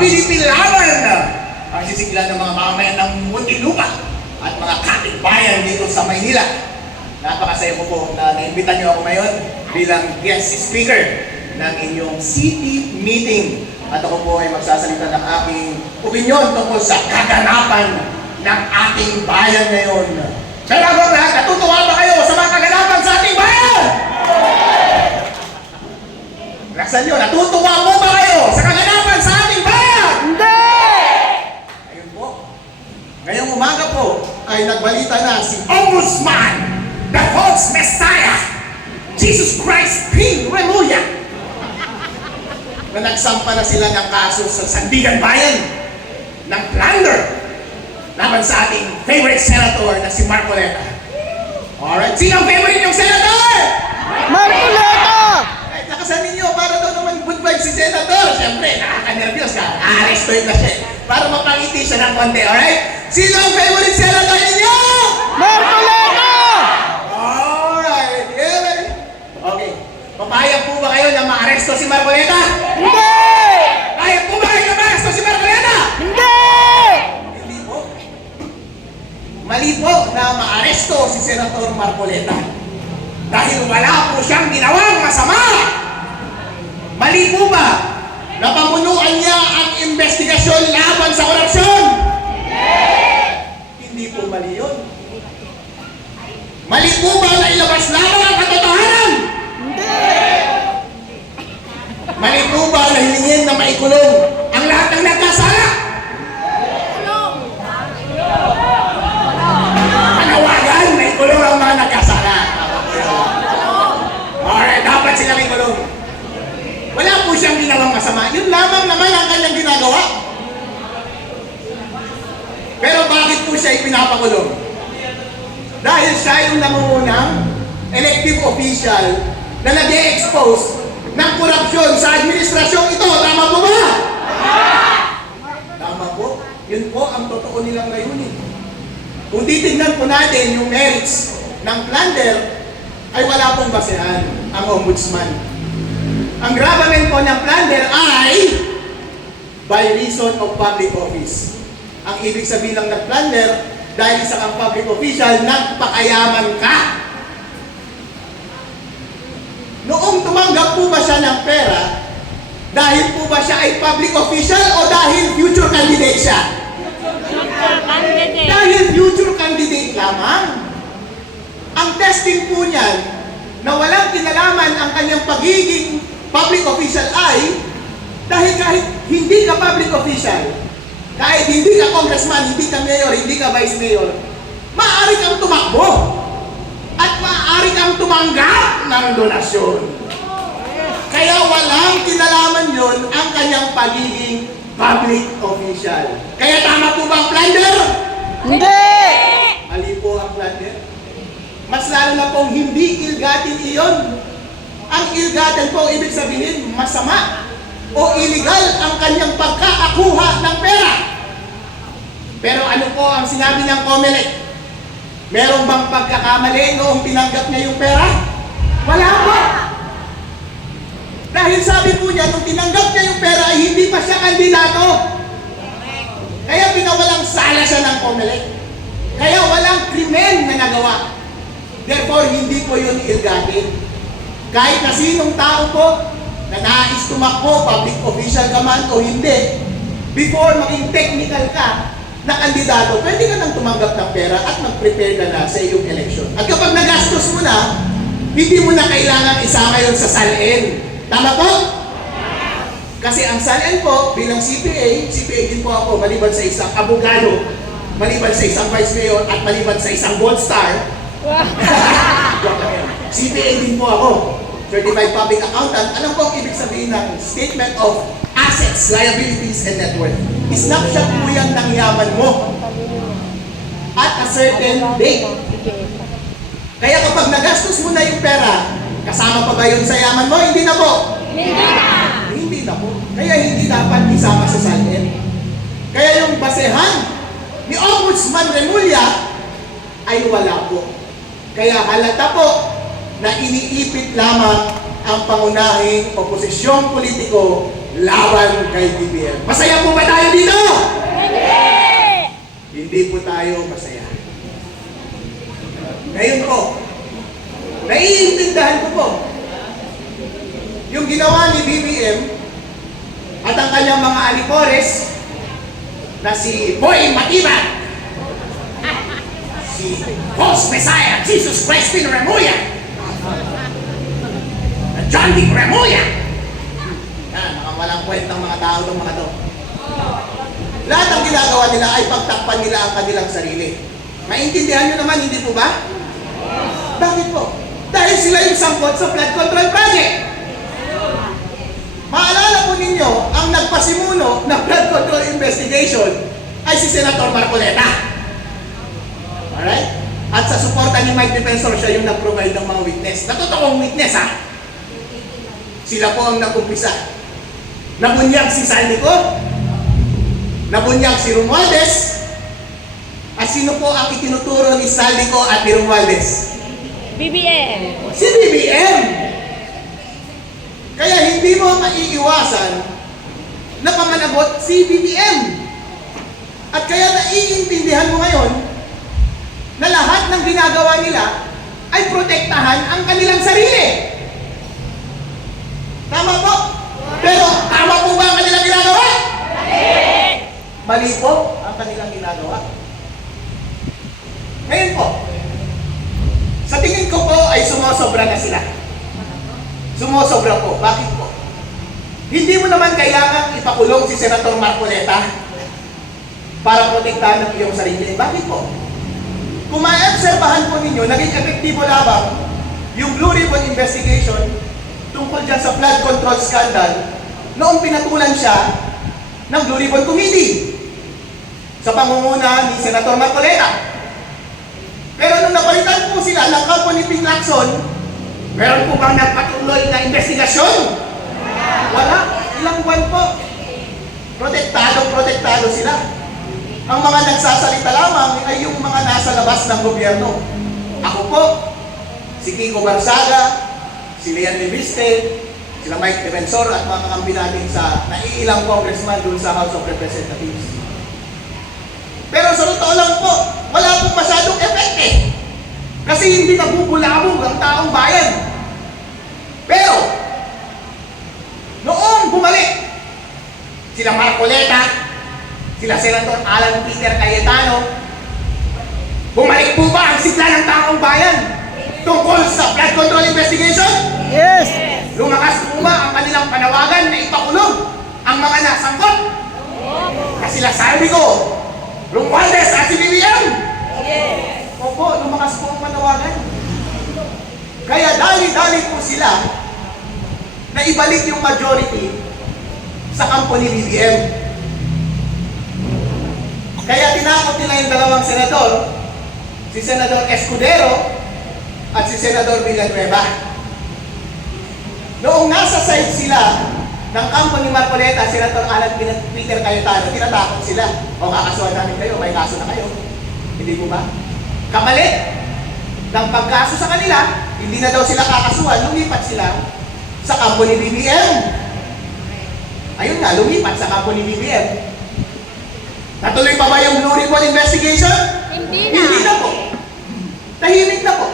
mabilipin laban ang sisigla ng mga mamamayan ng Muntinlupa at mga kapitbayan dito sa Maynila. Napakasaya ko po na naimbita niyo ako ngayon bilang guest speaker ng inyong city meeting. At ako po ay magsasalita ng aking opinyon tungkol sa kaganapan ng ating bayan ngayon. Pero hanggang lahat, natutuwa ba kayo sa mga kaganapan sa ating bayan? Laksan nyo, natutuwa mo ba kayo sa kaganapan sa ating bayan? Hindi! Ayun po. Ngayong umaga po ay nagbalita na si Ombudsman, the false Messiah, Jesus Christ King Remulla, na nagsampa na sila ng kaso sa Sandigan Bayan ng plunder laban sa ating favorite senator na si Marcoleta. Alright, sino ang favorite yung senator? Marcoleta! Ay, lakasan ninyo para daw naman good vibes si senator. Siyempre, nakaka-nervyos ka. Arestoy na siya. Para mapangiti siya ng konti, alright? Sino ang favorite senator ninyo? Marcoleta! Alright, yeah. Okay, papayag po ba kayo na ma-aresto si Marcoleta? Hindi! Payag po ba kayo na ma-aresto si Marcoleta? Hindi! Hindi po. Mali po na ma-aresto si Senator Marcoleta dahil wala po siyang ginawang masama. Mali po ba na pamunuan niya ang investigasyon laban sa korupsyon? Hindi po mali yun. Mali po ba na ilabas lamang ang katotohanan? Mali po ba na hilingin na maikulong ang lahat ng nagkasala? Panawagan, maikulong ang mga nagkasala. Alright, dapat silang ikulong. Wala po siyang ginawang masama. Yun lamang naman ang kanyang ginagawa. Pero bakit po siya ipinapakulong? Dahil siya yung nangungunang elective official na nag-e-expose ng korupsyon sa administrasyong ito. Tama po ba? Tama po. Yun po ang totoo nilang layunin. Kung titignan po natin yung merits ng plunder, ay wala pong basehan ang ombudsman. Ang gravamen po ng plunder ay by reason of public office. Ang ibig sabihin lang ng plunder, dahil sa kang public official, nagpakayaman ka. Noong tumanggap po ba siya ng pera, dahil po ba siya ay public official o dahil future candidate siya? Dahil future candidate lamang. Ang testing po niyan na walang kinalaman ang kanyang pagiging public official ay dahil kahit hindi ka public official, kahit hindi ka congressman, hindi ka mayor, hindi ka vice mayor, maaari kang tumakbo at maaari kang tumanggap ng donasyon. Kaya walang kinalaman yon ang kanyang pagiging public official. Kaya tama po ba ang plunder? Hindi! Mali po ang plunder. Mas lalo na pong hindi ilgatin iyon. Ang ilgatin po, ibig sabihin, masama o illegal ang kanyang pagkakakuha ng pera. Pero ano po ang sinabi ng COMELEC? Meron bang pagkakamali noong tinanggap niya yung pera? Wala po. Dahil sabi po niya, nung tinanggap niya yung pera ay hindi pa siya kandidato. Kaya pinawalang sala siya ng COMELEC. Kaya walang krimen na nagawa. Therefore, hindi po yun ilgatin. Kahit na sinong tao po na nais tumakbo, public official ka man o hindi, before maging technical ka na kandidato, pwede ka nang tumanggap ng pera at mag-prepare ka na sa iyong election. At kapag nagastos mo na, hindi mo na kailangan isama yun sa SALN. Tama po? Kasi ang SALN po, bilang CPA din po ako, maliban sa isang abogado, maliban sa isang vice mayor, at maliban sa isang gold star, CPA din po ako, Certified Public Accountant. Alam po ang ibig sabihin ng Statement of Assets, Liabilities, and Net Worth. Snapshot po yan ng yaman mo at a certain date. Kaya kapag nagastos mo na yung pera, kasama pa ba yun sa yaman mo? Hindi na po. Hindi na po. Kaya hindi dapat isama sa SALN. Kaya yung basehan ni Ombudsman Remulla ay wala po. Kaya halata po na iniipit lamang ang pangunahing oposisyong politiko laban kay BBM. Masaya po ba tayo dito? Hindi po tayo masaya. Ngayon po, naiintindihan ko po yung ginawa ni BBM at ang kanyang mga alipores na si Boy Matibag, si False Messiah, Jesus Crispin Remulla, at John Dick Remulla. Yan, mga walang kwentang mga tao ng mga to. Lahat ng ginagawa nila ay pagtakpan nila ang kanilang sarili. Maintindihan nyo naman, hindi po ba? Bakit po? Dahil sila yung sangkot sa flood control project. Maalala po ninyo, ang nagpasimuno ng flood control investigation ay si Senator Marcoleta. Alright? At sa suporta ni Mike Defensor, siya yung nag-provide ng mga witness. Natutoong witness, ha? Sila po ang nag-umpisa. Nabunyag si Saldico, nabunyag si Romualdez, at sino po ang itinuturo ni Saldico at ni Romualdez? BBM. Si BBM! Kaya hindi mo maiiwasan na pamanagot si BBM. At kaya naiintindihan mo ngayon na lahat ng ginagawa nila ay protektahan ang kanilang sarili. Tama po? Pero tama po ba ang kanilang ginagawa? Mali po ang kanilang ginagawa. Ngayon po, sa tingin ko po ay sumosobra na sila. Sumosobra po. Bakit po? Hindi mo naman kailangan ipakulong si Senator Marcoleta para protektahan ang iyong sarili. Bakit po? Kung maobserbahan po ninyo, naging epektibo lamang yung Blue Ribbon investigation tungkol dyan sa flood control scandal noong pinatulan siya ng Blue Ribbon Committee sa pangunguna ni Senator Marcoleta. Pero nung napalitan po sila ng kampo ni Ping Lacson, meron po bang nagpatuloy na investigasyon? Wala. Ilang buwan po. Protektado sila. Ang mga nagsasalita lamang ay yung mga nasa labas ng gobyerno. Ako po, si Kiko Barsaga, si Leon Leviste, sila Mike Defensor at mga kakampi natin sa naiilang congressman doon sa House of Representatives. Pero sa totoo lang po, wala pong masyadong epekte. Kasi hindi nabubulabog ang taong bayan. Pero, noong bumalik, sila Marcoleta, sila Senator Alan Peter Cayetano, bumalik po ba ang sigla ng taong bayan tungkol sa flood control investigation? Yes! Lumakas po ba ang kanilang panawagan na ipakulong ang mga nasangkot? Kasi sila Saldico, Romualdez at si BBM? Opo, lumakas po ang panawagan. Kaya dali-dali po sila na ibalik yung majority sa kampo ni BBM. Kaya tinakot nila yung dalawang senador, si Senador Escudero at si Senador Villanueva. Noong nasa side sila ng kampo ni Marcoleta, Senator Alan Peter Cayetano, tinatakot sila. O kakasuhan namin kayo, may kaso na kayo. Hindi po ba? Kapalit ng pagkaso sa kanila, hindi na daw sila kakasuhan, lumipat sila sa kampo ni BBM. Ayun nga, lumipat sa kampo ni BBM. Natuloy pa ba yung Blue Ribbon investigation? Hindi na. Hindi na po. Tahimik na po.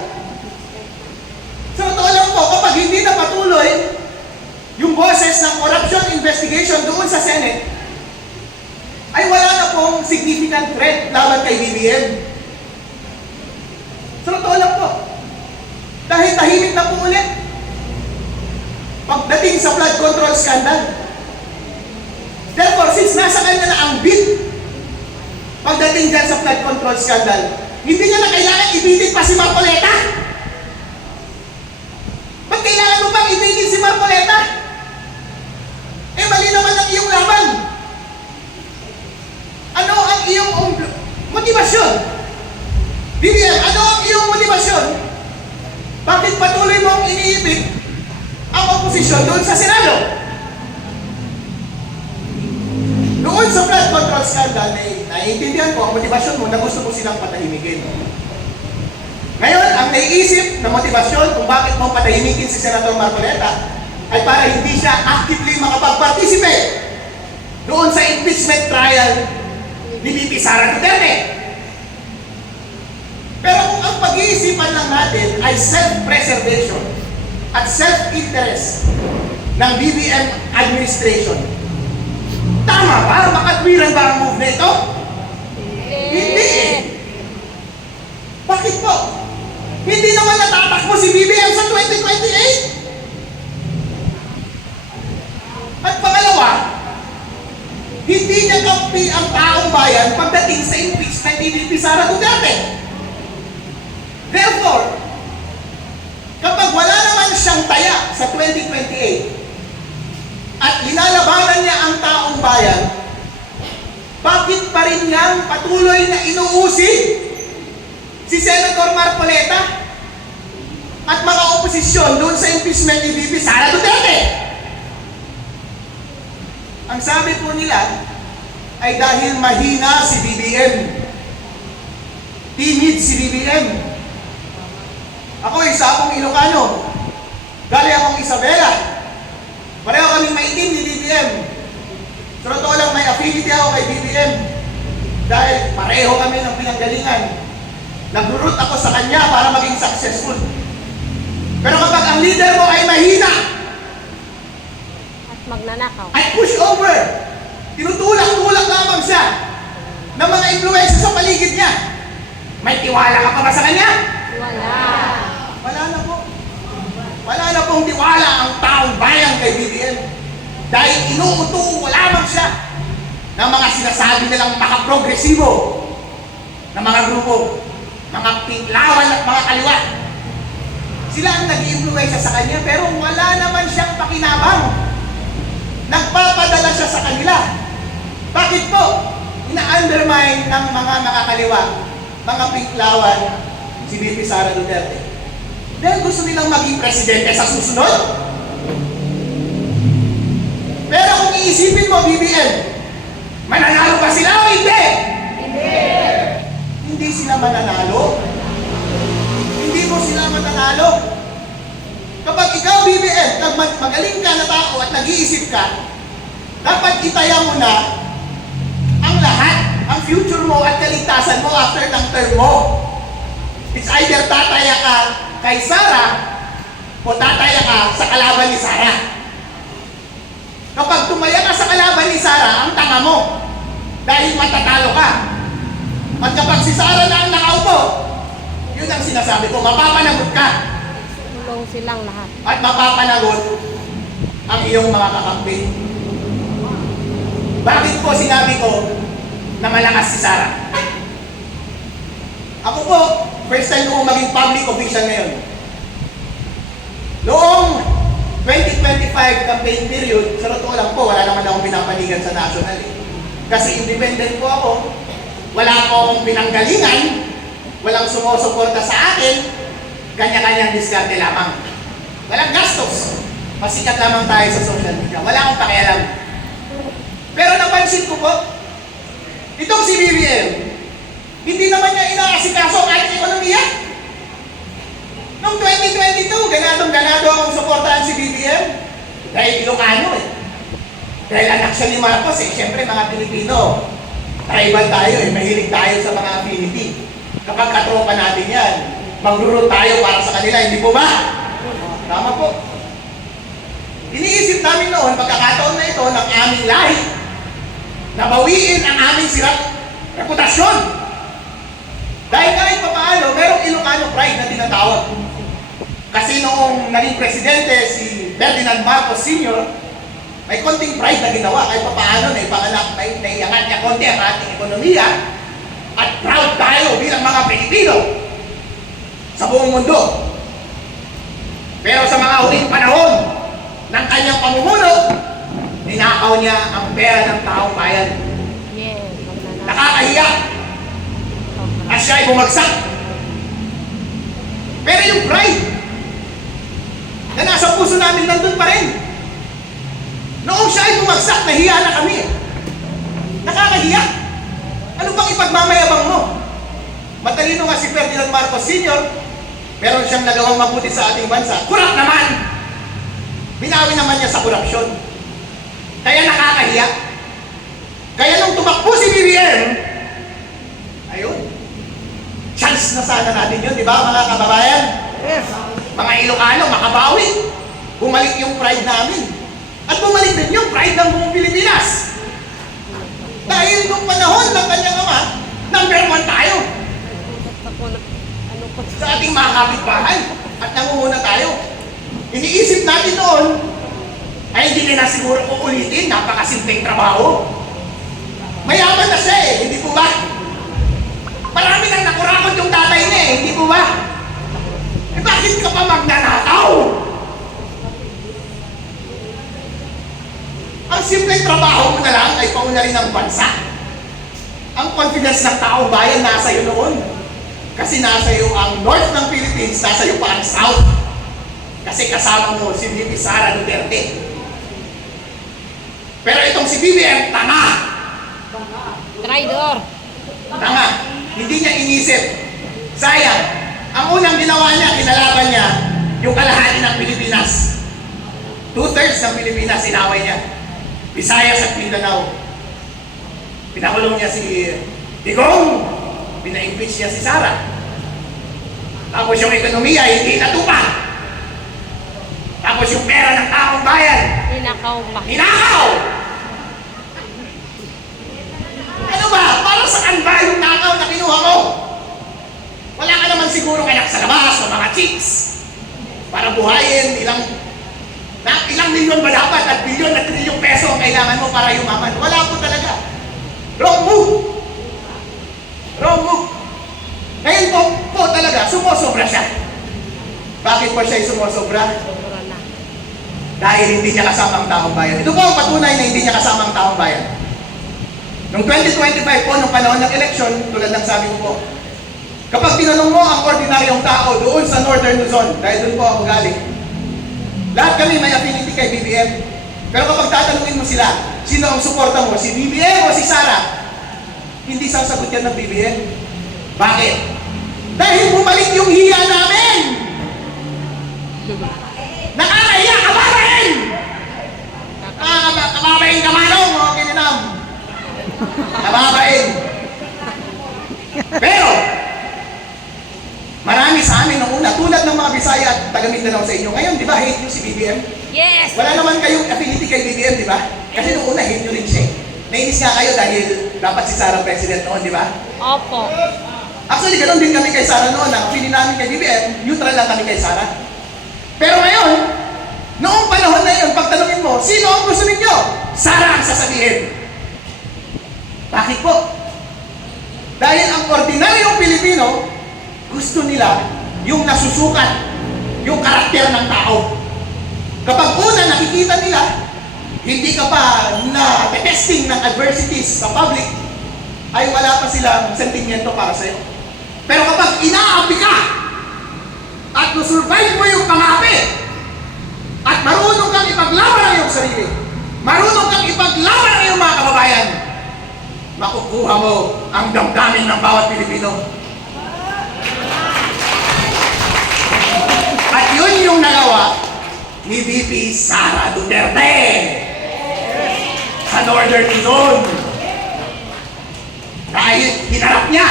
Sa totoo lang po, kapag hindi na patuloy yung boses ng corruption investigation doon sa Senate, ay wala na pong significant threat laban kay BBM. Sa totoo lang po. Dahil tahimik na po ulit pagdating sa flood control scandal. Therefore, since nasa kanya na ang bid pagdating dyan sa flood control scandal, hindi niya na kailangan ibitin pa si Marcoleta. Ba't kailangan mo pang ibitin si Marcoleta? Eh, mali naman ang iyong laban. Ano ang iyong motivasyon? BBM, ano ang iyong motivasyon? Bakit patuloy mong iniibig ang oposisyon doon sa Senado? Doon sa flood control scandal, naiintindihan ko ang motivasyon mo na gusto mo silang patahimikin. Ngayon, ang naiisip na motivasyon kung bakit mo patahimikin si Senator Marcoleta ay para hindi siya actively makapag-participate impeachment trial ni VP Sara Duterte. Pero kung ang pag-iisipan lang natin ay self-preservation at self-interest ng BBM administration, tama ba? Makatwiran ba ang move na ito? Hindi eh. Bakit po? Hindi naman natatakbo si BBM sa 2028. At pangalawa, hindi niya kampi ang taong bayan pagdating sa impeachment ni VP Sara Duterte. Therefore, kapag wala naman siyang taya sa 2028 at linalabanan niya ang taong bayan, bakit pa rin niyang patuloy na inuusig si Senator Marcoleta at mga oposisyon doon sa impeachment ni VP Sara Duterte? Ang sabi po nila ay dahil mahina si BBM. Timid si BBM. Ako isa akong Ilocano. Galing akong Isabela. Pareho kaming maitim ni BBM. Sa totoo lang may affinity ako kay BBM. Dahil pareho kami ng pinanggalingan. Nag-root ako sa kanya para maging successful. Pero kapag ang leader mo ay mahina Magnanakaw. at push over, tinutulak-tulak lamang siya ng mga influensya sa paligid niya, may tiwala ka pa ba sa kanya? Wala. Wala na po. Wala na pong tiwala ang taong bayan kay BBM. Dahil inuuto lamang siya ng mga sinasabi nilang makaprogresibo na mga grupo, mga pinlawan at mga kaliwa. Sila ang nag-i-influensya sa kanya pero wala naman siyang pakinabang. Nagpapadala siya sa kanila. Bakit po? Ina-undermine ng mga nakakaliwa, mga pinklawan, si VP Sara Duterte. Dahil gusto nilang maging presidente sa susunod. Pero kung iisipin mo, BBM, mananalo ba sila o hindi? Hindi! Hindi sila mananalo. Hindi mo sila mananalo. Kapag ikaw, BBM, magaling ka na tao at nag-iisip ka, dapat itaya mo na ang lahat, ang future mo at kaligtasan mo after ng term mo. It's either tataya ka kay Sara o tataya ka sa kalaban ni Sara. Kapag tumaya ka sa kalaban ni Sara, ang tanga mo dahil matatalo ka. At kapag si Sara na ang nakaupo, yun ang sinasabi ko, mapapanagot ka. Tulong silang lahat. At mapapanagot ang iyong mga kakampi. Bakit po sinabi ko na malakas si Sara? Ako po, first time ko maging public official ngayon. Noong 2025 campaign period, sa totoo lang po, wala naman akong pinapanigan sa national eh. Kasi independent po ako, wala po akong pinanggalingan, walang sumusuporta sa akin, kanya-kanyang diskarte lamang. Walang gastos. Pasikat lamang tayo sa social media. Wala akong pakialam. Pero napansin ko po, itong si BBM, hindi naman niya inaasikaso kahit ekonomiya. Noong 2022, ganadong-ganado akong suportahan si BBM. Dahil Ilocano eh. Dahil anak siya ni Marcos eh. Siyempre mga Pilipino, tribal tayo eh. Mahilig tayo sa mga affinity. Kapag katropa natin yan, magrurot tayo para sa kanila, hindi po ba? Tama po. Iniisip namin noon, pagkakataon na ito ng aming lahi, nabawiin ang aming sirang reputasyon. Dahil kahit pa paano, merong Ilocano pride na tinatawag. Kasi noong naging presidente si Ferdinand Marcos Sr., may konting pride na ginawa kahit pa paano, naiangat niya konti ang ating ekonomiya at proud tayo bilang mga Pilipino sa buong mundo. Pero sa mga huling panahon ng kanyang pamumuno, ninakaw niya ang pera ng taong bayan. Yes, magnanakaw. Nakakahiya at siya ay bumagsak. Pero yung pride na nasa puso namin nandun pa rin. Noong siya ay bumagsak, nahiya na kami. Nakakahiya. Ano bang ipagmamayabang mo? Matalino nga si Ferdinand Marcos Sr., meron siyang nagawang mabuti sa ating bansa. Kurap naman! Binawi naman niya sa korupsyon. Kaya nakakahiya. Kaya tumakbo si BBM, ayun, chance na sana natin yun, di ba mga kababayan? Yes. Mga Ilocano, makabawi. Bumalik yung pride namin. At bumalik din yung pride ng buong Pilipinas. Dahil nung panahon ng kanyang ama, number 1 tayo Ako na, ano pa? sa ating mga kapitbahay. At nangunguna tayo. Iniisip natin noon, ay hindi na siguro uulitin, napakasimpleng trabaho. Mayaman na siya eh, hindi po ba? Marami nang nakurakot yung tatay niya eh, hindi po ba? Eh bakit ka pa magnanakaw? Ang simpleng trabaho mo na lang ay paunlarin ng bansa. Ang confidence ng taong bayan nasa iyo noon. Kasi nasa iyo ang north ng Philippines, nasa iyo pa ang south. Kasi kasama mo si VP Sara Duterte. Pero itong si BBM, tanga! Traidor. Tanga! Hindi niya inisip. Sayang! Ang unang ginawa niya, kinalaban niya yung kalahati ng Pilipinas. 2/3 ng Pilipinas, sinaway niya. Visayas at Mindanao. Pinakulong niya si Digong. Pina-impeach niya si Sara. Tapos yung ekonomiya, hindi natupad. Tapos yung pera ng taong bayan, Ninakaw pa. ninakaw! Ano ba? Para saan ba yung nakaw na kinuha mo? Wala ka naman siguro anak sa labas o mga chicks para buhayin ilang milyon ba dapat at bilyon at trilyong peso ang kailangan mo para yumaman. Wala po talaga. Wrong move. Wrong move. Ngayon po talaga, sumusobra siya. Bakit po siya sumusobra? Sobra na. Dahil hindi niya kasama ang taong bayan. Ito po ang patunay na hindi niya kasama ang taong bayan. Noong 2025 po, nung panahon ng eleksyon, tulad ng sabi ko po, kapag tinanong mo ang ordinaryong tao doon sa Northern Luzon, dahil doon po ako galing, lahat kami may affinity kay BBM. Pero kapag tatanungin mo sila, sino ang suporta mo, si BBM o si Sara? Hindi sasagot yan ng BBM. Bakit? Dahil bumalik yung hiya namin! Nakakahiya, kababain! Kababain ka manong, o kininam. Kababain. Pero, marami sa amin nung una, tulad ng mga Bisaya at taga Mindanao sa inyo. Ngayon, di ba, hate nyo si BBM? Yes! Wala naman kayong affinity kay BBM, di ba? Kasi nung una, hate nyo rin siya. Nainis nga kayo dahil dapat si Sara president noon, di ba? Opo. Actually, ganoon din kami kay Sara noon. Ang feeling namin kay BBM, neutral lang kami kay Sara. Pero ngayon, noong panahon na yun, pagtanungin mo, sino ang gusto ninyo? Sara ang sasabihin. Bakit po? Dahil ang ordinaryong Pilipino, gusto nila yung nasusukat, yung karakter ng tao. Kapag una nakikita nila, hindi ka pa na-testing ng adversities sa public, ay wala pa silang sentimiento para sa'yo. Pero kapag inaapi ka, at nasurvive mo yung pangapi, at marunong kang ipaglaban ang iyong sarili, marunong kang ipaglaban ang iyong mga kababayan, makukuha mo ang damdamin ng bawat Pilipino. At yun yung nagawa ni VP Sara Duterte sa Northern Luzon. Dahil hinarap niya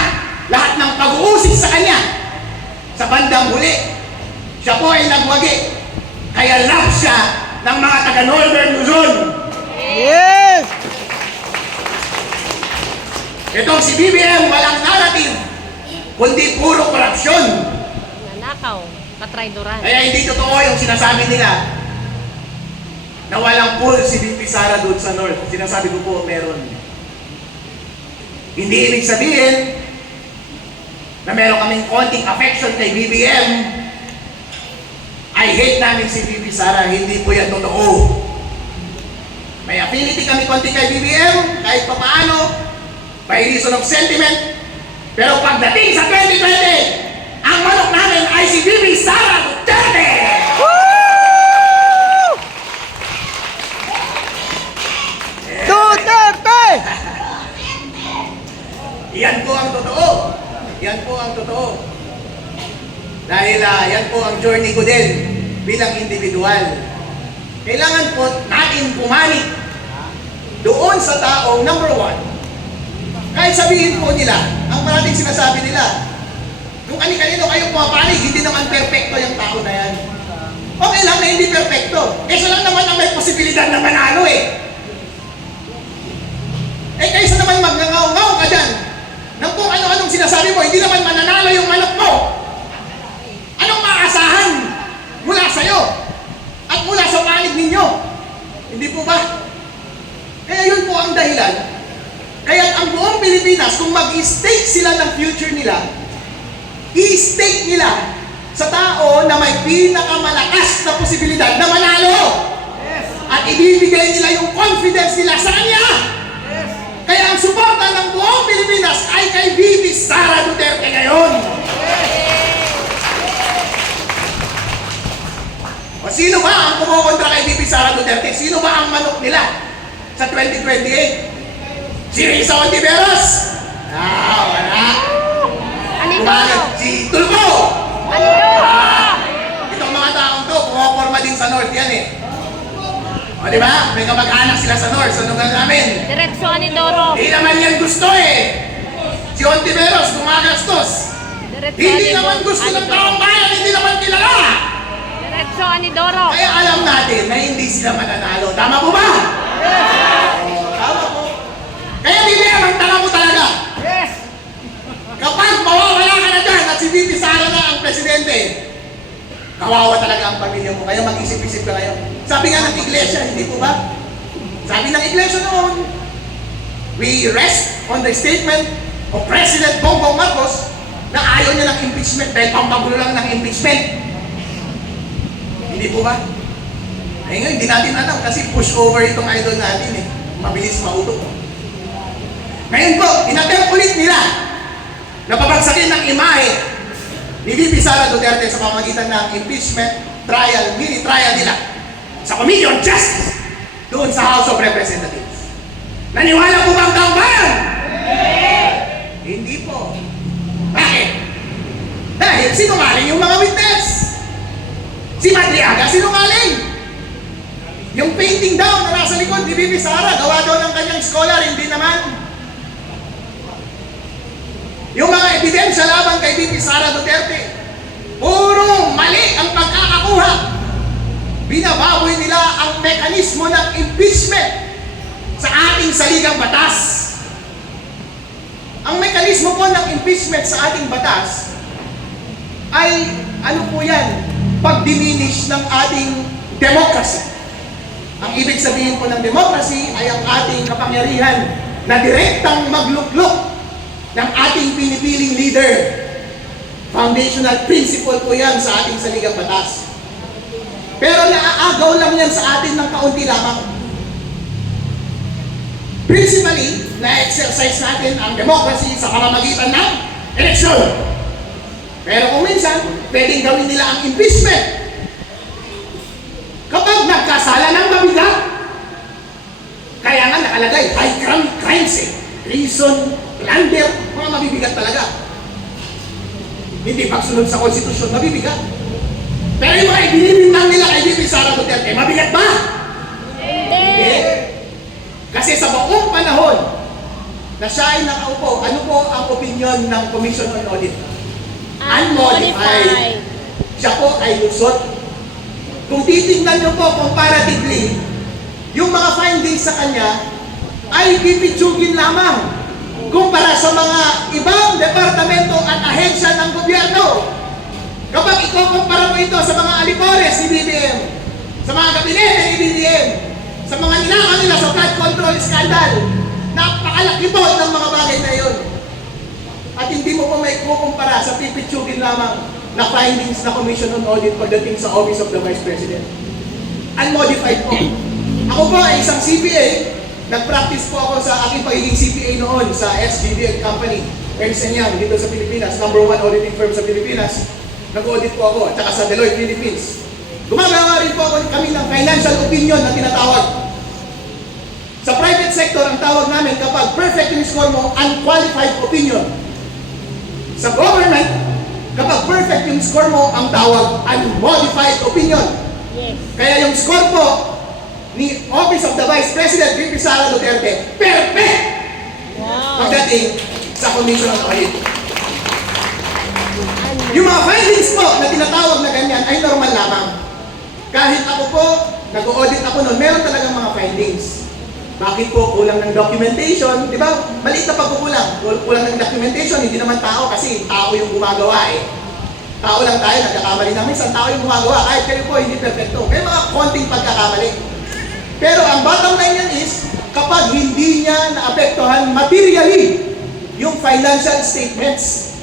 lahat ng pag-uusig sa kanya. Sa bandang huli, siya po ay nagwagi. Kaya love siya ng mga taga-Northern Luzon. Yes! Itong si BBM walang narrative, kundi puro korupsyon. Nanakaw. Katraidoran. Kaya hindi totoo yung sinasabi nila na walang pull si VP Sara doon sa North. Sinasabi ko po, meron. Hindi ibig sabihin na meron kaming konting affection kay BBM. I hate namin si VP Sara. Hindi po yan totoo. May affinity kami konti kay BBM, kahit pa paano, by reason of sentiment. Pero pagdating sa 2020, ang manok namin ay si VP Sara Duterte! Woo! Duterte! Yan po ang totoo. Yan po ang totoo. Dahil yan po ang journey ko din bilang individual. Kailangan po natin pumanik doon sa taong number 1 Kahit sabihin po nila, ang parating sinasabi nila, kung kani-kanino kayo pumapanig, hindi naman perfecto yung tao na yan. Okay lang na hindi perfecto. Kaysa lang naman ang may posibilidad na manalo eh. Eh kaysa naman magngangaw-ngaw ka dyan ng kung ano-anong sinasabi mo, hindi naman mananalo yung manok mo. Anong maasahan mula sa'yo at mula sa panig ninyo? Hindi po ba? Kaya yun po ang dahilan. Kaya ang buong Pilipinas, kung mag-stake sila ng future nila, i-stake nila sa tao na may pinakamalakas na posibilidad na manalo. At ibibigay nila yung confidence nila sa kanya. Kaya ang suporta ng buong Pilipinas ay kay VP Sara Duterte ngayon. O sino ba ang kumukontra kay VP Sara Duterte? Sino ba ang manok nila sa 2028? Si Risa Ontiveros? Wala. Anidoro! Si Tulfo! Itong mga taong to, pumaporma din sa North yan eh. O di ba? May kamag-anak sila sa North, sa lugar namin. Diretso Anidoro! Hindi naman yan gusto eh. Si Ontiveros, gumagastos. Diretso Hindi naman gusto ng taong bayan, hindi naman kilala. Diretso Anidoro! Kaya alam natin na hindi sila mananalo. Tama po ba? Tama po. Kaya bibigyan ang tala mo talaga. Kapag mawawala ka na dyan at si VP Sara na ang presidente, kawawa talaga ang pamilya mo. Kaya mag-isip-isip ka ngayon. Sabi nga ng iglesia, hindi po ba? Sabi ng iglesia noon, we rest on the statement of President Bongbong Marcos na ayaw niya ng impeachment dahil pampagulo lang ng impeachment. Hindi po ba? Eh ngayon, hindi natin alam kasi push over itong idol natin eh. Mabilis mauto. Ngayon po, inattempt ulit nila na pabagsakin ng imahe ni VP Sara Duterte sa pamagitan ng impeachment trial, mini-trial nila sa Committee on Justice doon sa House of Representatives. Naniwala po ba ang taong bayan? Hindi po. Bakit? Dahil sinungaling yung mga witness. Si Madriaga sinungaling. Yung painting daw na nasa likod ni VP Sara, gawa daw ng kanyang scholar, hindi naman. Yung mga ebidensya laban kay VP Sara Duterte, puro mali ang pagkakakuha. Binababoy nila ang mekanismo ng impeachment sa ating saligang batas. Ang mekanismo po ng impeachment sa ating batas ay, ano po yan? Pag-diminish ng ating democracy. Ang ibig sabihin po ng democracy ay ang ating kapangyarihan na direktang magluklok ng ating pinipiling leader. Foundational principle po yan sa ating saligang batas. Pero naaagaw lang yan sa atin ng kaunti lamang. Principally, na-exercise natin ang democracy sa pamamagitan ng eleksyon. Pero kung minsan, pwedeng gawin nila ang impeachment. Kapag nagkasala ng mabigat, kaya nga nakalagay, high crimes eh. Treason, plunder, mga mabibigat talaga. Hindi pagsunod sa konstitusyon, mabibigat. Pero yung mga ibinibintang nila kay VP Sara Duterte, mabigat ba? Hindi. Kasi sa buong panahon na siya ay nakaupo, ano po ang opinion ng Commission on Audit? Unmodified. Siya po ay lusot. Kung titignan nyo po comparatively, yung mga findings sa kanya ay pipitsugin lamang kumpara sa mga ibang departamento at ahensya ng gobyerno. Kapag ikukumpara mo ito sa mga alipores ni BBM, sa mga gabinete ni BBM, sa mga ninakaw nila sa flood control scandal, napakalaki po ng mga bagay na yun. At hindi mo po may kukumpara sa pipitsugin lamang na findings na Commission on Audit pagdating sa Office of the Vice President. Unmodified po. Ako po ay isang CPA. Nag-practice po ako sa aking pagiging CPA noon sa SGD Company, Ernst & Young, dito sa Pilipinas, #1 auditing firm sa Pilipinas. Nag-audit po ako, at saka sa Deloitte Philippines. Gumagawa rin po ako kami ng financial opinion na tinatawag. Sa private sector, ang tawag namin kapag perfect yung score mo, unqualified opinion. Sa government, kapag perfect yung score mo, ang tawag unmodified opinion. Yes. Kaya yung score po ni Office of the Vice President, VP Sara Duterte, perfect! Wow. pagdating sa Commission on Audit. Yung mga findings po na tinatawag na ganyan ay normal lamang. Kahit ako po, nag-audit ako noon, meron talagang mga findings. Bakit po kulang ng documentation? Di ba? Maliit na pagkukulang. Kulang ng documentation, hindi naman tao kasi tao yung gumagawa eh. Tao lang tayo, nagkakamali namin, isang tao yung gumagawa. Kahit kayo po, hindi perfecto. May mga konting pagkakamali. Pero ang bottom line yan is, kapag hindi niya naapektuhan materially yung financial statements.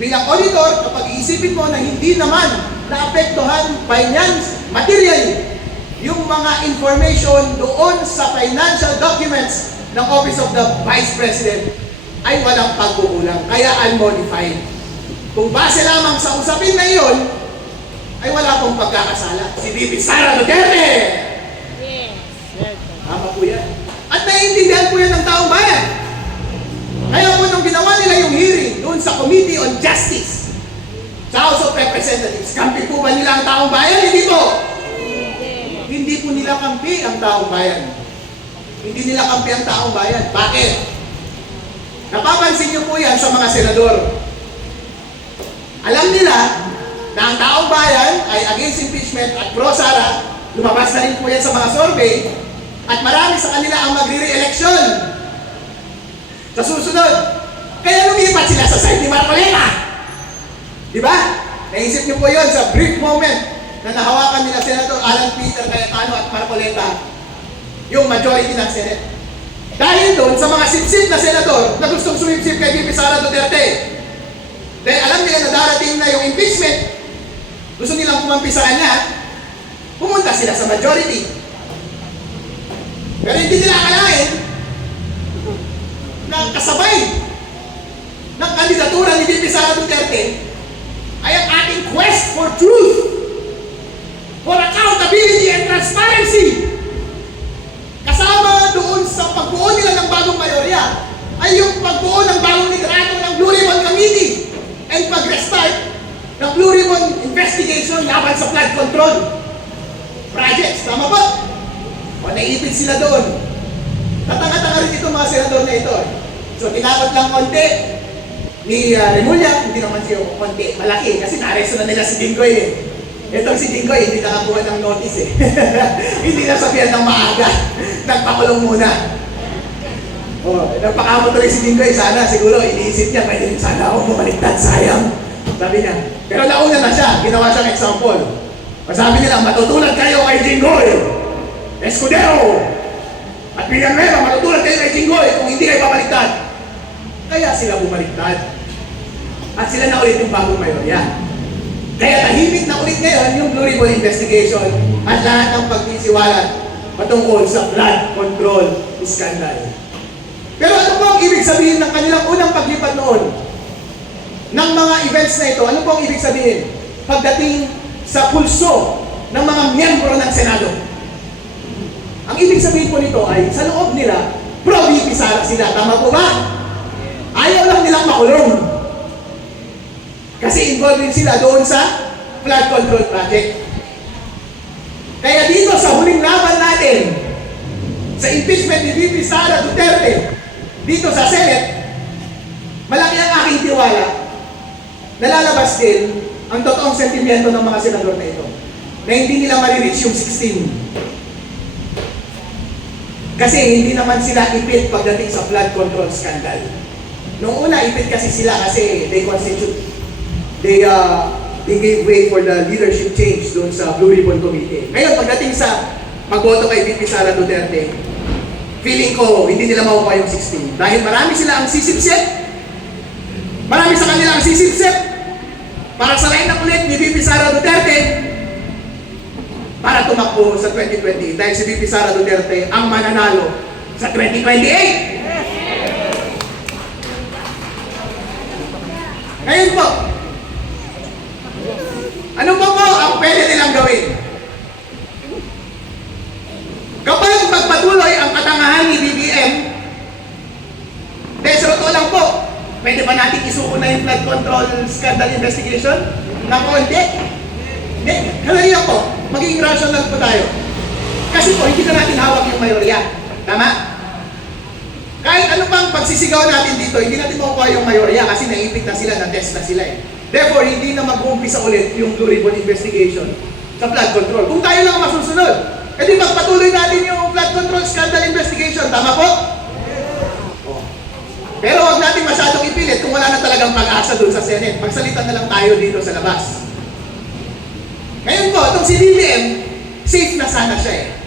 Bilang auditor, kapag iisipin mo na hindi naman naapektuhan finance materially yung mga information doon sa financial documents ng Office of the Vice President ay walang pagkukulang, kaya unmodified. Kung base lamang sa usapin na iyon, ay wala pong pagkakasala. Si VP Sara Duterte! Yes. Tama po yan. At naiintindihan po yan ng taong bayan. Kaya po nung ginawa nila yung hearing doon sa Committee on Justice sa House of Representatives, kampi po ba nila ang taong bayan? Hindi po. Hindi po nila kampi ang taong bayan. Hindi nila kampi ang taong bayan. Bakit? Napapansin niyo po yan sa mga senador. Alam nila na ang taong bayan ay against impeachment at pro-Sara. Lumabas na rin po yan sa mga survey. At marami sa kanila ang magre-re-election sa susunod. Kaya lumipat sila sa side ni Marcoleta. Di ba? Naisip niyo po yun sa brief moment na nahawakan nila Senator Alan Peter Cayetano at Marcoleta yung majority ng Senate. Dahil doon sa mga sipsip na senador na gustong sumipsip kay VP Sara Duterte. Dahil alam nila na darating na yung impeachment, gusto nilang kumampi sa kanya, pumunta sila sa majority. Pero hindi nila akalain na kasabay ng kandidatura ni VP Sara Duterte ay ang ating quest for truth, for accountability and transparency. Kasama doon sa pagbuo nila ng bagong mayorya ay yung pagbuo ng bagong liderato ng Blue Ribbon Committee and pag-restart ng Blue Ribbon investigation laban sa flood control projects. Tama ba? O naipit sila doon. Tatanga-tanga rin itong mga senador na ito. So tinakot lang konti ni Remulla, hindi naman siya konti, malaki kasi na-arresto na nila si Jinggoy eh. Itong si Jinggoy, hindi nakakuha ng notice eh. Hindi nasabihan ng maaga. Nagpakulong muna. Nagpakamot tuloy si Jinggoy. Sana, siguro, iniisip niya, pwede rin sana ako bumaliktad, sayang. Sabi niya. Pero nauna na siya, ginawa siyang example. Sabi nila, matutulad kayo kay Jinggoy. Escudero. At Villanueva, matutulad kayo kay Jinggoy kung hindi kayo babaliktad. Kaya sila bumaliktad. At sila na ulit yung bagong mayorya. Kaya tahimik na ulit ngayon yung Blue Ribbon investigation at lahat ng pagtisiwalat patungkol sa flood control scandal. Pero ano po ang ibig sabihin ng kanilang unang paglipat noon ng mga events na ito? Ano po ang ibig sabihin pagdating sa pulso ng mga miyembro ng Senado? Ang ibig sabihin po nito ay sa loob nila, pro-VP Sara sila. Tama po ba? Ayaw lang nilang makulong. Kasi involved din sila doon sa flood control project. Kaya dito sa huling laban natin, sa impeachment ni VP Sara Duterte, dito sa Senate, malaki ang aking tiwala, nalalabas din ang totoong sentimento ng mga senador na ito, na hindi nila marireach yung 16. Kasi hindi naman sila ipit pagdating sa flood control scandal. Noong una, ipit kasi sila kasi they gave way for the leadership change doon sa Blue Ribbon Committee. Ngayon, pagdating sa magboto kay VP Sara Duterte, feeling ko hindi nila makukuha yung 16. Dahil marami sila ang sisipsip. Marami sa kanila ang sisipsip para sa line-up ulit ni VP Sara Duterte para tumakbo sa 2020. Dahil si VP Sara Duterte ang mananalo sa 2028. Ngayon po, ano ba po ang pwede nilang gawin? Kapag magpatuloy ang katangahan ni BBM, sa totoo lang po, pwede ba natin isuko na yung flood control scandal investigation? Nako, hindi. Hindi. Kalaya po, maging rational po tayo. Kasi po, hindi na natin hawak yung mayorya. Tama? Kahit ano pang pagsisigaw natin dito, hindi natin makukuha yung mayorya kasi naipit na sila, na-test na sila eh. Therefore, hindi na mag-uumpisa ulit yung Blue Ribbon investigation sa flood control. Kung tayo lang ang masusunod, edi magpatuloy natin yung flood control scandal investigation. Tama po? Oh. Pero huwag natin masyadong ipilit kung wala na talagang pag-asa doon sa Senate. Magsalita na lang tayo dito sa labas. Ngayon po, itong si BBM, safe na sana siya eh.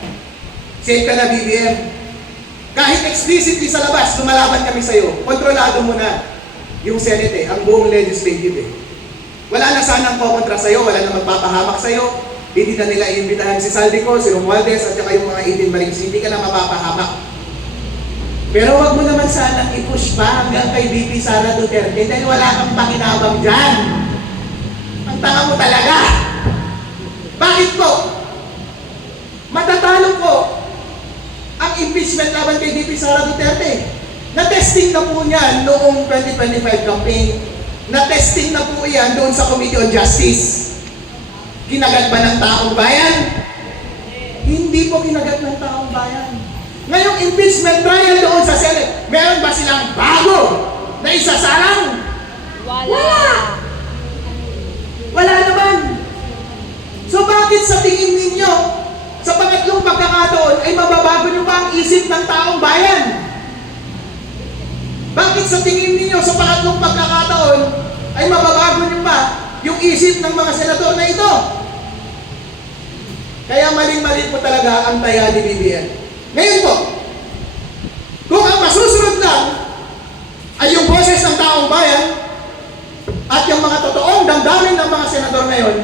Safe ka na BBM. Kahit explicitly sa labas, lumalaban kami sa'yo, kontrolado mo na yung Senate eh, ang buong legislative eh. Wala na sanang kukontra sa'yo, wala na magpapahamak sa'yo, hindi na nila iimbitahan si Saldico, si Romualdez, at saka yung mga 18 Marines, hindi ka na mapapahamak. Pero wag mo naman sanang i-push pa hanggang kay VP Sara Duterte dahil wala kang pakinabang dyan. Ang tanga mo talaga. Bakit po? Matatalo po ang impeachment laban kay VP Sara Duterte. Na-testing na po niyan noong 2025 campaign. Na-testing na po yan doon sa Committee on Justice. Kinagat ba ng taong bayan? Hindi po kinagat ng taong bayan. Ngayong impeachment trial doon sa Senate, meron ba silang bago na isasalang? Wala. Wala naman. So bakit sa tingin ninyo, sa pangatlong pagkakataon ay mababago nyo ba ang isip ng taong bayan? Bakit sa tingin ninyo sa pangatlong pagkakataon ay mababago nyo ba yung isip ng mga senador na ito? Kaya maling-mali po talaga ang taya ni BBM. Ngayon po, kung ang masusunod lang ay yung boses ng taong bayan at yung mga totoong damdamin ng mga senador ngayon,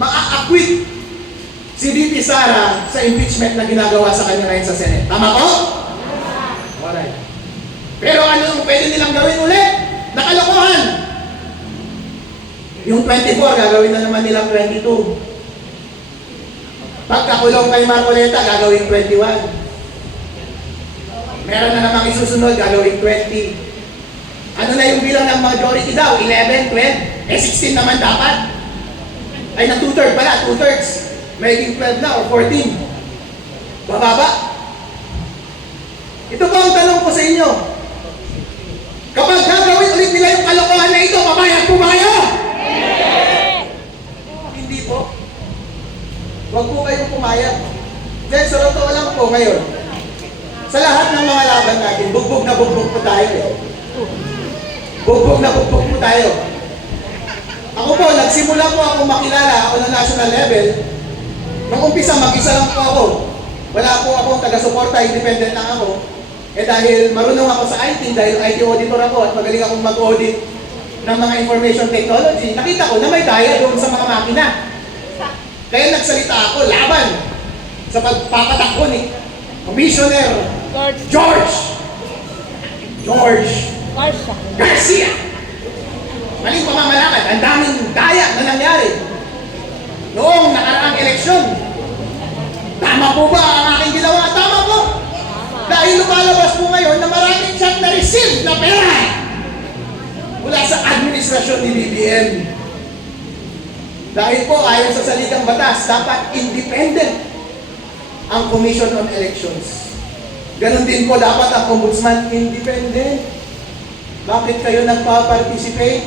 maa-acquit si VP Sara sa impeachment na ginagawa sa kanya ngayon sa Senate. Tama po? Alright. Pero ano yung pwede nilang gawin ulit? Nakalokohan! Yung 24, gagawin na naman nilang 22. Pagkakulong kay Marcoleta, gagawin 21. Meron na namang isusunod, gagawin 20. Ano na yung bilang ng majority daw? 11, 12? 16 naman dapat. Ay, na 2/3 pala, 2/3. Making 12 na or 14. Bababa. Ito po ang tanong ko sa inyo. Kapag gagawin ulit nila yung kalokohan na ito, mabayad po ba kayo? Hindi po. Huwag po kayong pumayag. Then, sa totoo lang po ngayon, sa lahat ng mga laban natin, bugbog na bugbog po tayo eh. Bugbog na bugbog po tayo. Ako po, nagsimula po ako makilala ako na national level. Nung umpisa, mag-isa lang po ako. Wala po akong taga-suporta, independent lang ako. Eh dahil marunong ako sa IT, dahil IT auditor ako at magaling akong mag-audit ng mga information technology, nakita ko na may daya doon sa mga makina. Kaya nagsalita ako laban sa pagpapatakbo ni Commissioner George Garcia. Maling pamamalakad, ang daming daya na nangyari noong nakaraang eleksyon. Tama po ba ang aking ginawa? Tama po! Dahil lumalabas po ngayon na maraming siyang na-receive na pera mula sa administrasyon ni BBM. Dahil po ayon sa saligang batas, dapat independent ang Commission on Elections. Ganon din po dapat ang Ombudsman independent. Bakit kayo nagpa-participate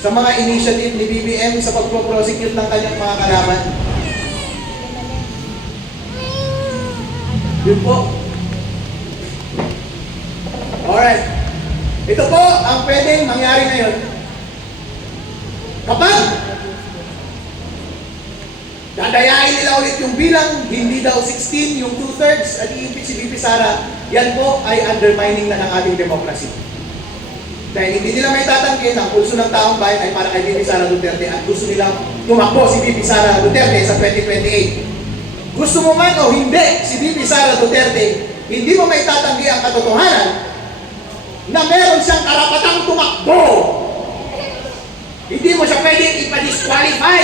sa mga initiative ni BBM sa pagpo-prosecute ng kanyang mga kalaban? Yun po. Alright. Ito po ang pwedeng mangyari ngayon. Kapag dadayain nila ulit yung bilang, hindi daw 16, yung 2/3 at i-impeach si VP Sara, yan po ay undermining na ng ating democracy. Dahil hindi nila may tatangkin ang pulso ng taong bayan ay para kay VP Sara Duterte at gusto nilang tumakbo si VP Sara Duterte sa 2028. Gusto mo man o hindi, si VP Sara Duterte, hindi mo may tatanggi ang katotohanan na meron siyang karapatang tumakbo. Hindi mo siya pwedeng ipa-disqualify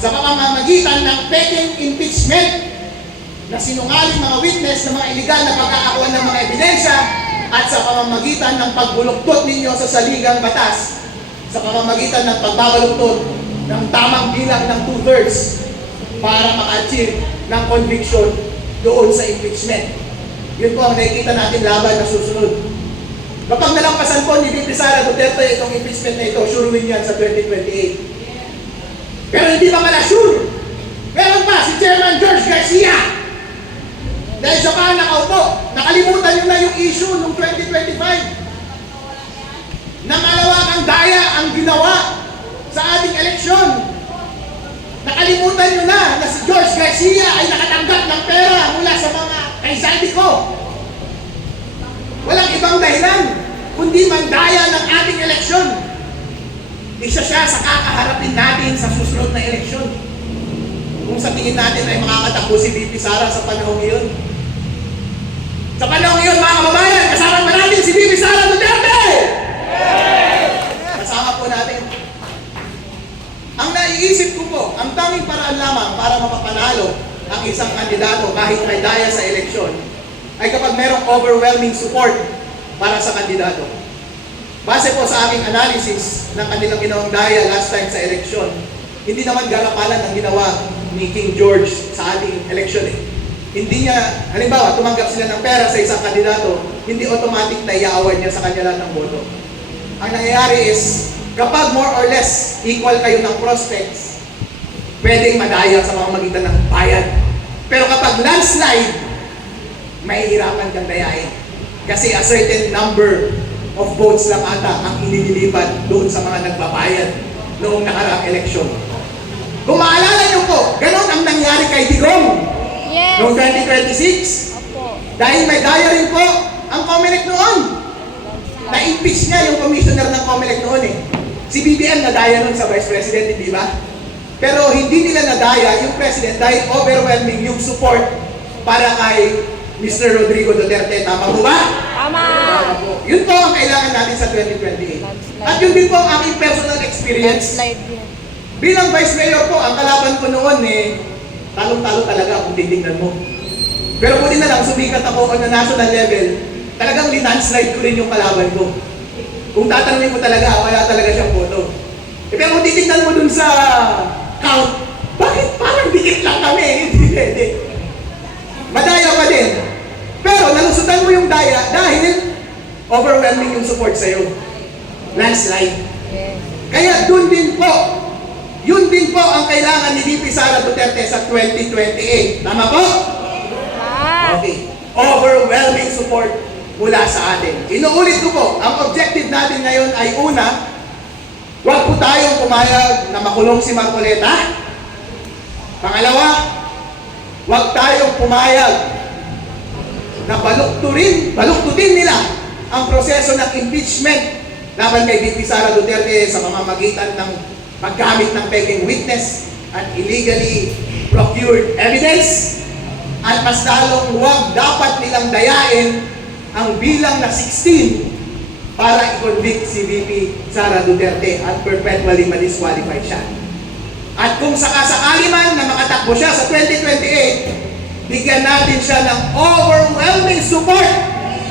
sa pamamagitan ng peking impeachment na sinungaling mga witness ng mga iligal na pagkakakuha ng mga ebidensya at sa pamamagitan ng pagbuluktot ninyo sa saligang batas, sa pamamagitan ng pagbabaluktot ng tamang bilang ng 2/3 para maka-achieve ng conviction doon sa impeachment. Yun po ang nakikita natin laban na susunod. Kapag nalampasan po ni VP Sara Duterte itong impeachment na ito, sure win yan sa 2028. Pero hindi pa pala sure. Meron pa si Chairman George Garcia. Dahil sa mga nakaupo, nakalimutan nyo na yung issue noong 2025 na malawakang daya ang ginawa sa ating eleksyon. Nakalimutan nyo na si George Garcia ay nakatanggap ng pera mula sa mga kaisabi ko. Walang ibang dahilan kundi mandaya ng ating eleksyon. Isa siya sa kakaharapin natin sa susunod na eleksyon. Kung sa tingin natin ay makakatakbo si VP Sara sa panahong iyon. Sa panahong iyon, mga kababayan, kasama pa natin si VP Sara Duterte! Kasama po natin. Ang naiisip ko po, ang tanging paraan lamang para mapapanalo ang isang kandidato kahit may daya sa eleksyon ay kapag merong overwhelming support para sa kandidato. Base po sa aking analysis ng kanilang ginawang daya last time sa eleksyon, hindi naman garapalan ang ginawa ni King George sa ating eleksyon eh. Hindi niya, halimbawa, tumanggap sila ng pera sa isang kandidato, hindi automatic na iaawan niya sa kanya lahat ng boto. Ang nangyayari is, kapag more or less equal kayo ng prospects, pwedeng madaya sa mga magitan ng bayan. Pero kapag landslide, mahihirapan kang dayain. Kasi a certain number of votes lang ata ang inililipat doon sa mga nagbabayad noong nakaraang eleksyon. Kung maalala niyo po, ganon ang nangyari kay Digong Yes. noong 2026. Opo. Dahil may daya rin po ang COMELEC noon. Na-impeach niya yung commissioner ng COMELEC noon eh. Si BBM nadaya noon sa Vice President, hindi ba? Pero hindi nila nadaya yung President dahil overwhelming yung support para kay Mr. Rodrigo Duterte. Tama po ba? Tama. Yun po ang kailangan natin sa 2028. At yun din po ang aking personal experience. Slide yan. Bilang Vice Mayor po, ang kalaban ko noon talong-talo talaga kung titignan mo. Pero buti na lang, sumikat ako on the national level, talagang linandslide ko rin yung kalaban ko. Kung tatanungin mo talaga, wala talaga siyang boto. Pero kung titignan mo dun sa count, bakit parang dikit lang kami? Hindi pwede. Madaya pa din. Pero nalusutan mo yung daya dahil overwhelming yung support sa'yo. Landslide. Yes. Kaya dun din po, yun din po ang kailangan ni VP Sara Duterte sa 2028. Tama po? Ah. Okay. Overwhelming support mula sa atin. Inuulit ko po, ang objective natin ngayon ay una, huwag po tayong pumayag na makulong si Marcoleta. Pangalawa, huwag tayong pumayag na baluktutin nila ang proseso ng impeachment laban kay VP Sara Duterte sa pamamagitan ng paggamit ng peking witness at illegally procured evidence. At mas lalong huwag dapat nilang dayain ang bilang na 16 para i-convict si VP Sara Duterte at perpetually ma-disqualify siya. At kung sakasakali man na makatakbo siya sa 2028, bigyan natin siya ng overwhelming support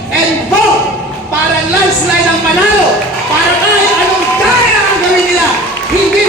and vote para landslide ang panalo, para kahit anong daya ang gawin nila, hindi